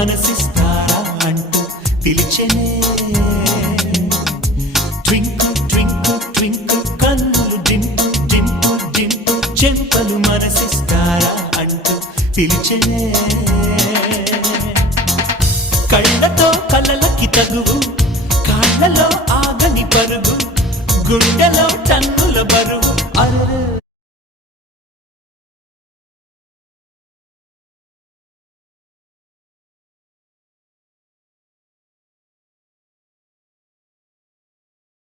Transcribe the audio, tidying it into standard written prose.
మనసిస్తారా అంటూ పిలిచెనే. Twinkle twinkle twinkle కన్నులు డింపు డింపు డింపు చెంపలు మనసిస్తారా అంటూ పిలిచెనే. కళ్ళతో కళ్ళలకి తగువు, కాళ్ళలో ఆగని పరుగు, గుండెలో టన్నుల బరువు. అరే